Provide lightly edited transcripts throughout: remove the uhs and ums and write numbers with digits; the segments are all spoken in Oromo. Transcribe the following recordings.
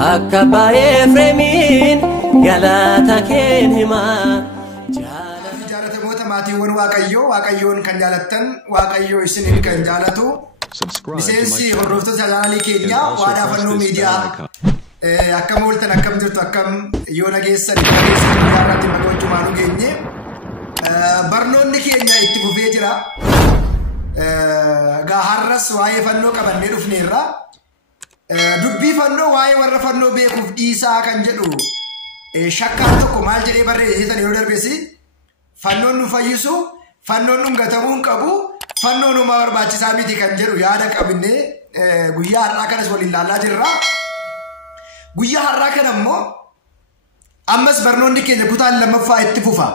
Akabaye Fremin galata kenhima jaalata moota maatiiwwan waaqayyoon kan jaalattan waaqayyoo isinin kan jaalatu miseensi hordoftoota chaanaalii keenya waadaa fannoo miidiyaa akkam ooltan akkam jirtu akkam yoo nageessan irratti magoochumaan geenye barnoonni keenya itti fufee jira har'as waa'ee fannoo qabannee dhufneerra dubbii fannoo waa'ee warra fannoo beekuuf dhiisaa kan jedhu shakkaan tokko maal jedhee barreessan yeroo darbesi fannoon nu fayyisu fannoon nu gatamuu hin qabu fannoon nu barbaachisaa miti kan jedhu yaada qabne guyyaa har'aa kanas waliin ilaalaa jirra. Guyyaa har'aa kana immoo ammas barnoonni keenya kutaan lammaffaa itti fufa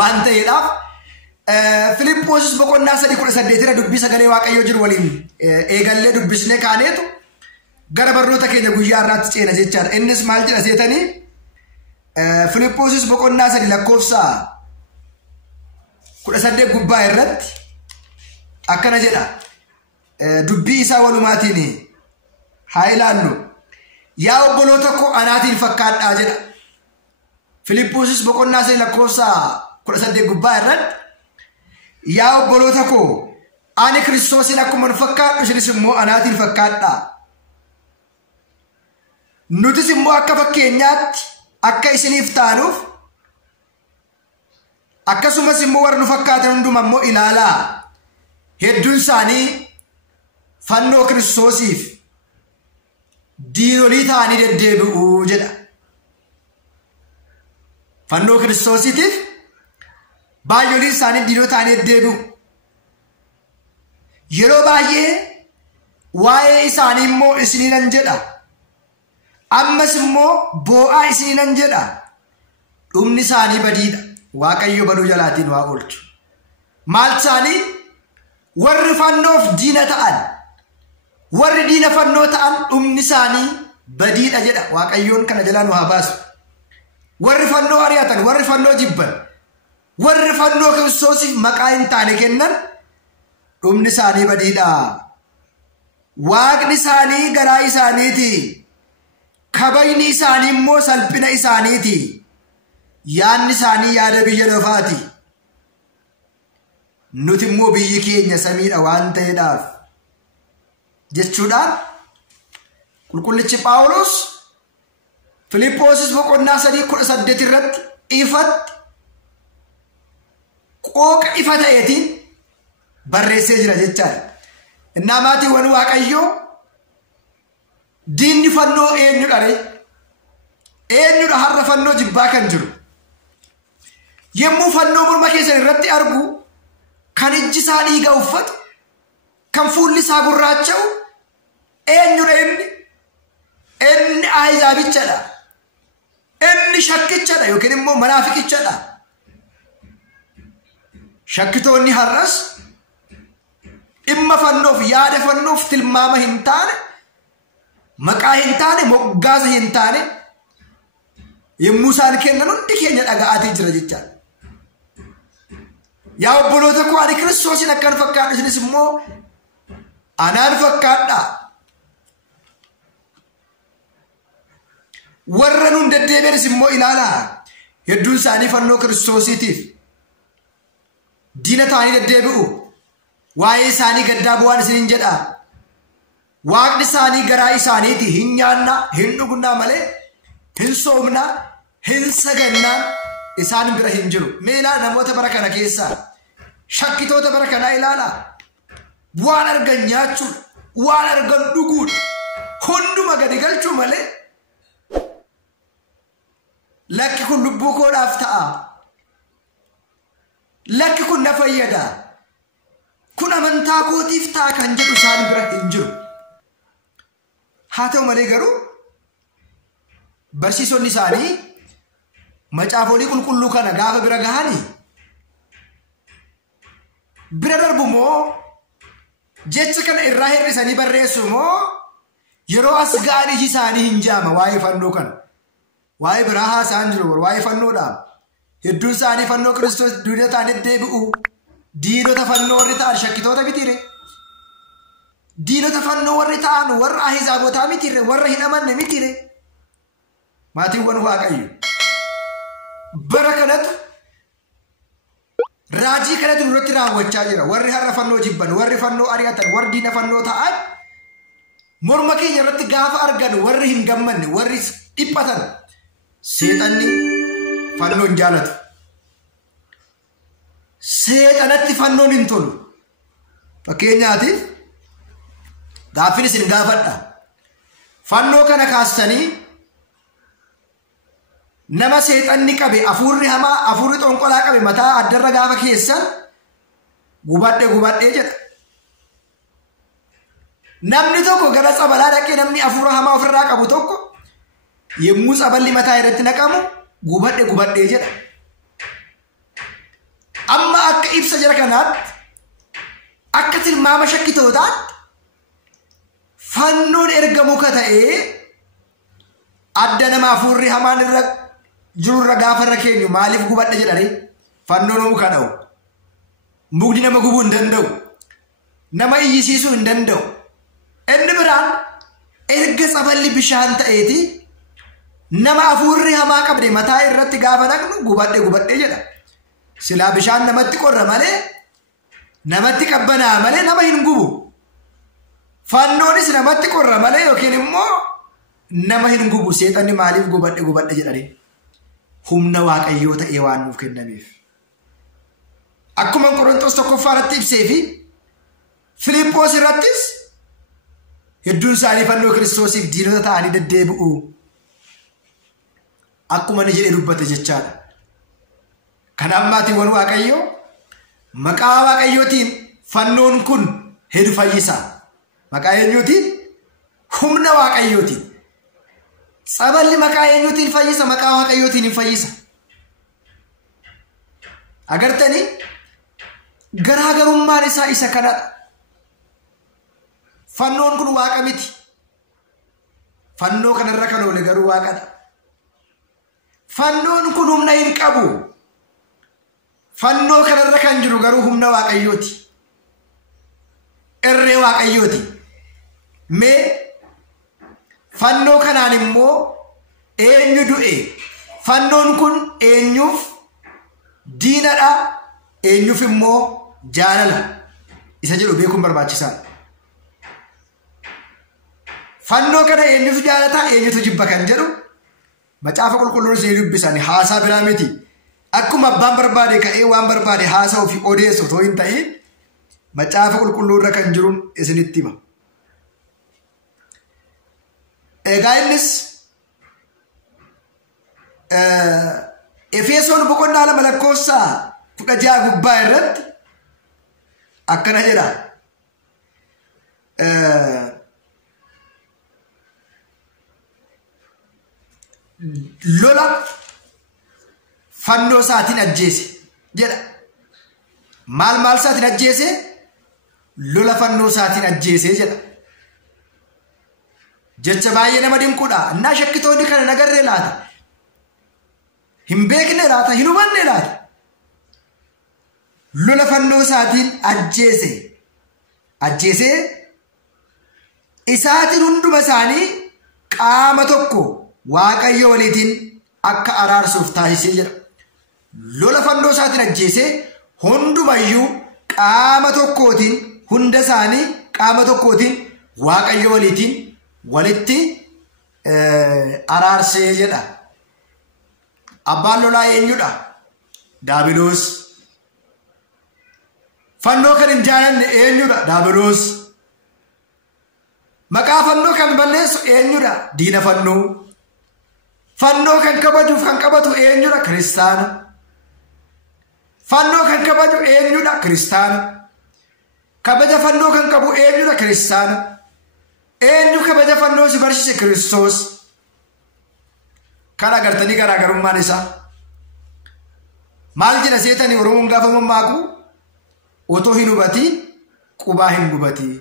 waan ta'eedhaaf Filiphos boqonnaa 3:18 irra dubbii sagalee waaqayyoo jiru waliin eegallee dubbisnee kaaneetu gara barnoota keenya guyyaa har'aatti ceena jechaadha. Innis maal jedha seetanii Filiphos boqonnaa 3 lakkoofsa 18 gubbaa irratti akkana jedha. Dubbii isaa walumaatiin haa ilaallu. Yaa obboloota koo anaatiin fakkaadhaa jedha. Filiphos boqonnaa 3 lakkoofsa 18 gubbaa irratti yaa obboloota koo ani Kiristoosin akkuma fakkaadhu isinis immoo anaatiin fakkaadhaa. Nutis immoo akka fakkeenyaatti akka isiniif taanuuf akkasumas immoo warra nu fakkaatan hunduma immoo ilaalaa hedduun isaanii fannoo Kiristoosiif diinolii ta'anii deddeebi'uu jedha. Fannoo Kiristoosiitiif baay'ooliin isaanii diinoo ta'anii deddeebi'u. Yeroo baay'ee waa'ee isaanii immoo isiniinan jedha. Ammas immoo boo'aa isiniinan jedha. Dhumni isaanii badiidha. Waaqayyo baduu jalaatiin waa oolchu. Maal isaanii warri fannoof diina ta'an warri diina fannoo ta'an dhumni isaanii badiidha jedha. Waaqayyoon kana jalaa nu haa baasu. Warri fannoo ari'atan warri fannoo jibban warri fannoo Kiristoosiif maqaa hin taane kennan dhumni isaanii badiidha. Waaqni isaanii garaa isaaniiti. Kabajni isaanii immoo salphina isaaniiti. Yaadni isaanii yaada biyya lafaati. Nuti immoo biyyi keenya samiidha waan ta'eedhaaf jechuudhaan qulqullichi Phaawulos Filiphos boqonnaa 3:18 irratti ifatti qooqa ifa ta'eetiin barreessee jira jechaadha. Innaa maatiiwwan waaqayyoo diinni fannoo eenyudha ree? Eenyudha har'a fannoo jibbaa kan jiru? Yemmuu fannoo morma keessan irratti argu kan ijji isaa dhiiga uffatu kan fuulli isaa gurraacha'u eenyudha inni? Inni Ahizaabichadha. Inni shakkichadha yookiin immoo manaafiqichadha. Shakkitoonni har'as dhimma fannoof yaada fannoof tilmaama hin taane maqaa hin taane moggaasa hin taane yemmuu isaan kennan hundi keenya dhaga'aatii jira jechaadha. Yaa obboloota koo ani Kiristoosin akkan fakkaadhu isinis immoo anaan fakkaadhaa. Warra nuun deddeebi'anis immoo ilaalaa hedduun isaanii fannoo Kiristoosiitiif diina ta'anii deddeebi'u. Waa'ee isaanii gaddaa bu'aan isiniin jedha. Waaqni isaanii garaa isaaniiti. Hin nyaanna hin dhugnaa malee hin soomna hin sagannaan isaan bira hin jiru. Mee ilaala namoota bara kana keessaa shakkitoota bara kanaa ilaala. Waan argan nyaachuudha waan argan dhuguudha hunduma gadi galchuu malee lakki kun lubbuu koodhaaf ta'a. Lakki kun na fayyada. Kun amantaa kootiif ta'a kan jedhu isaan bira hin jiru. Haa ta'u malee garuu barsiisonni isaanii macaafolii qulqulluu kana gaafa bira gahanii bira darbu moo jecha kana irraa hir'isanii barreessu moo yeroo as ga'an iji isaanii hin jaama waa'ee fannoo kana. Waa'ee biraa haasa'an jiru waa'ee fannoodhaan hedduun isaanii fannoo Kiristoos diinota ta'anii deddeebi'u. Diinota fannoo warri ta'an shakkitoota mitiire. Diinota fannoo warri ta'an warra ahizaabotaa mitiire warra hin amanne mitiire. maatiiwwan waaqayyo bara kanatu raajii kanatu nurratti raawwachaa jira. Warri har'a fannoo jibban, warri fannoo ari'atan, warri diina fannoo ta'an morma keenya irratti gaafa argan warri hin gammanne, warri dhiphatan seexanni fannoon jaalatu. Seexanatti fannoon hin tolu. Fakkeenyaatiif gaaffiin isin gaafadha. Fannoo kana kaastanii nama seexanni qabe, afuurri hamaa, afuurri xonqolaa qabe mataa addarra gaafa keessan gubadhe jedha. Namni tokko gara tsabalaa dhaqee namni afuura hamaa ofirraa qabu tokko yommuu tsaballi mataa irratti naqamu gubadhe jedha. Amma akka ibsa jara kanaatti akka tilmaama shakkitootaatti fannoon erga muka ta'ee adda nama afuurri hamaan irra jirurra gaafa irra keenyu maaliif gubadhe jedhanii fannoon muka dha'u. Mukni nama gubuu hin danda'u. Nama iyyisiisuu hin danda'u. Inni biraan erga tsaballi bishaan ta'eeti nama afuurri hamaa qabde mataa irratti gaafa naqnu gubadhe jedha. Silaa bishaan namatti qorra malee namatti qabbanaa malee nama hin gubu. Fannoonis namatti qorra malee yookiin immoo nama hin gubu. Seexanni maaliif gubadhe jedhanii humna waaqayyoo ta'ee waan nuuf kennameef. Akkuma Qorontos 1 ibsee fi Filiiphoos irrattis hedduun isaanii fannoo Kiristoosiif diinota ta'anii deddeebi'u. Akkuma ni jedhee dubbate jechaadha. Kanaaf maatiiwwan waaqayyoo maqaa waaqayyootiin fannoon kun hedduu fayyisa. Maqaa eenyuutiin? Humna waaqayyootiin. Tsaballi maqaa eenyuutiin fayyisa? Maqaa waaqayyootiin hin fayyisa. Agartanii garaagarummaan isaa isa kanadha. Fannoon kun waaqa miti. Fannoo kanarra kan oole garuu waaqadha. Fannoon kun humna hin qabu. Fannoo kanarra kan jiru garuu humna waaqayyooti. Irree waaqayyooti. Mee fannoo kanaan immoo eenyu du'e? Fannoon kun eenyuuf diinadha? Eenyuuf immoo jaalala? Isa jedhu beekuun barbaachisaadha. Fannoo kana eenyutu jaalataa? Eenyutu jibba kan jedhu macaafa qulqulluun isin dubbisan haasaa biraa miti. Akkuma abbaan barbaade ka'ee waan barbaade haasa'uu fi odeessu otoo hin ta'in macaafa qulqulluu irra kan jiruun isinitti hima. Egaa innis Efesoon 2:16 gubbaa irratti akkana jedha. Lola fannoo isaatiin ajjeese jedha. Maal isaatiin ajjeese? Lola fannoo isaatiin ajjeese jedha. Jecha baay'ee nama dinquudha. Innaa shakkitoonni kana nagarree laata? Hin beekne laata? Hin hubanne laata? Lola fannoo isaatiin ajjeese. Ajjeesee isaatiin hunduma isaanii qaama tokko waaqayyo waliitiin akka araarsuuf taasisee jedha. Lola fannoo isaatiin ajjeesee hundumayyuu qaama tokkootiin hunda isaanii qaama tokkootiin waaqayyo waliitiin walitti araarsee jedha. Abbaan lolaa eenyudha? Daabiloos. Fannoo kan hin jaalanne eenyudha? Daabiloos. Maqaa fannoo kan balleessu eenyudha? Diina fannoo. Fannoo kan kabajuuf kan qabatu eenyudha? Kiristaana. Fannoo kan kabaju eenyudha? Kiristaana. Kabaja fannoo kan qabu eenyudha? Kiristaana. Eenyu kabaja fannoo si barsiise? Kiristoos. Kan agartanii garaagarummaan isaa. Maal jedha seetanii Oromoon gaafa mammaaku? Otoo hin hubatiin qubaa hin gubatii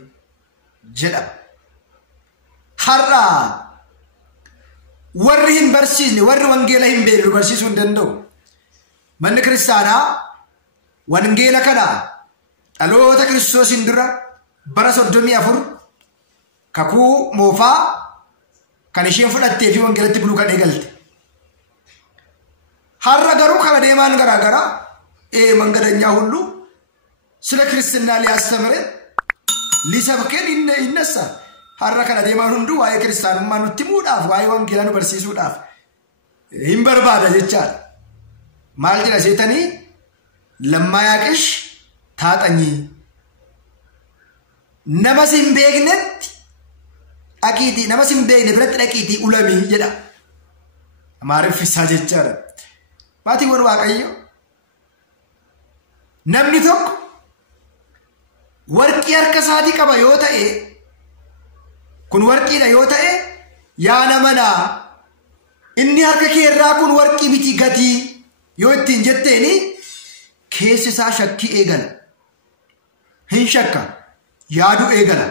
jedha. Har'a warri hin barsiisne, warri wangeela hin beekne barsiisuu hin danda'u. Manni kiristaanaa wangeela kana dhaloota Kiristoosiin dura bara 34 kakuu moofaa kan isheen fudhattee fi wangeelatti buluu kan eegalte. har'a garuu kana deemaan garaagaraa መንገደኛ ሁሉ ስለ ክርስትና ሊያስተምረን ሊሰብከን ይነሳል har'a kana deemaan hundu waa'ee kiristaanummaa nutti muudhaaf waa'ee wangeelaa nu barsiisuudhaaf hin barbaada jechaadha maal jedha seetanii lammaa yaaqish taaxanyii nama sin beeknetti dhaqiitii nama sin beekne biratti dhaqiitii ulamii jedha amaariffisaa jechaadha maatiiwwan waaqayyo namni tokko warqii harka isaatii qaba yoo ta'e kun warqiidha yoo ta'e yaa namanaa inni harka kee irraa kun warqii miti gatii yoo ittiin jetteeni keessi isaa shakkii eegala hin shakka yaadu eegala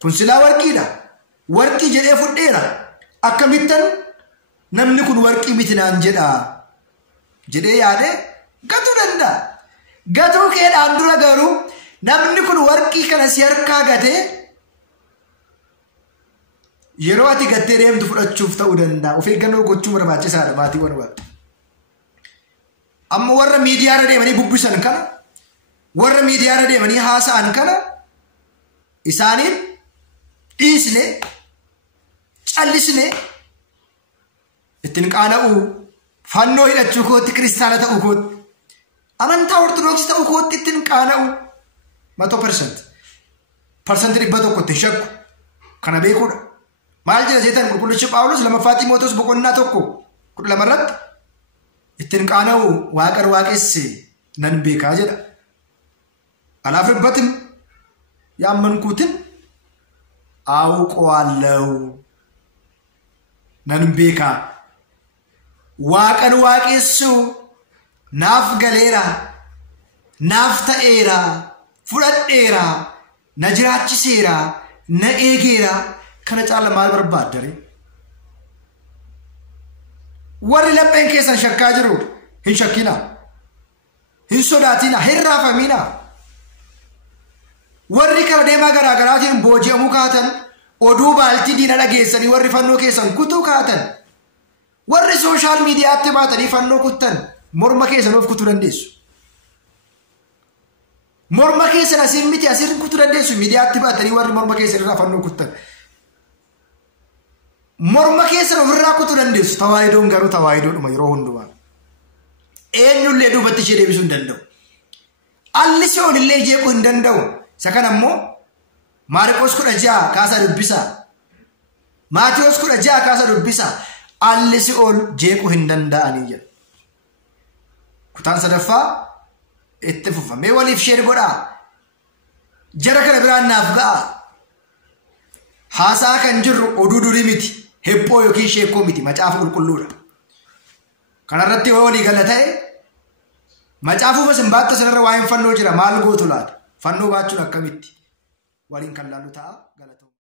kun silaa warqiidha warqii jedhee fudheera akkamittan namni kun warqii miti naan jedha jedhee yaade gatuu danda'a gatuu keedhaan dura garuu namni kun warqii kana si harkaa gatee yeroo ati gattee deemtu fudhachuuf ta'uu danda'a of eeggannoo gochuun barbaachisaadha maatiiwwan waaqaa amma warra miidiyaarra deemanii bubbisan kana warra miidiyaarra deemanii haasa'an kana isaaniin dhiisne callisne ittiin qaana'uu fannoo hidhachuu kootti kiristaana ta'uu kootti amantaa ortodoksii ta'uu kootti ittiin qaana'uu 100% dhibba tokkotti shakku kana beekuudha maal jedha jeetan qulqullichi Phaawulos lammaffaa Xiimotewos boqonnaa 1:12 irratti ittiin qaana'uu waaqar waaqessi nan beekaa jedha አላፍርበትም ያመንኩትን አውቀዋለሁ ነን ቤካ waaqan waaqessu naaf galeera naaf ta'eera fudhadheera na jiraachiseera na eegeera kana caala maal barbaaddare warri lapheen keessan shakkaa jiru hin shakkina hin sodaatina hin raafamina warri kana deemaa garaagaraatiin booji'amuu kaatan oduu baaltii diina dhageessanii warri fannoo keessan kutuu kaatan warri social miidiyaatti baatanii fannoo kuttan morma keessan of kutuu dandeessu morma keessan asiin miti asiin kutuu dandeessu miidiyaatti baatanii warri morma keessan irraa fannoo kuttan morma keessan ofirraa kutuu dandeessu tawaayidoon garuu tawaayidoodhuma yeroo hundumaa eenyullee duubatti ishee deebisuu hin danda'u allisee olillee jeequu hin danda'u isa kana ammoo Maarqos 16 kaasaa dubbisaa Maatiyos 16 kaasaa dubbisaa allisee ol jeequu hin danda'anii jedha kutaan sadaffaa itti fufamee waliif sheer godhaa jara kana biraan naaf ga'a haasaa kan jirru oduu durii miti hebboo yookiin sheekoo miti macaafa qulqulluudha kanarratti yoo walii gala ta'e macaafuma sin baatta sanarra waa'een fannoo jira maal gootu laata fannoo baachuun akkamitti waliin kan laalu ta'a galatoo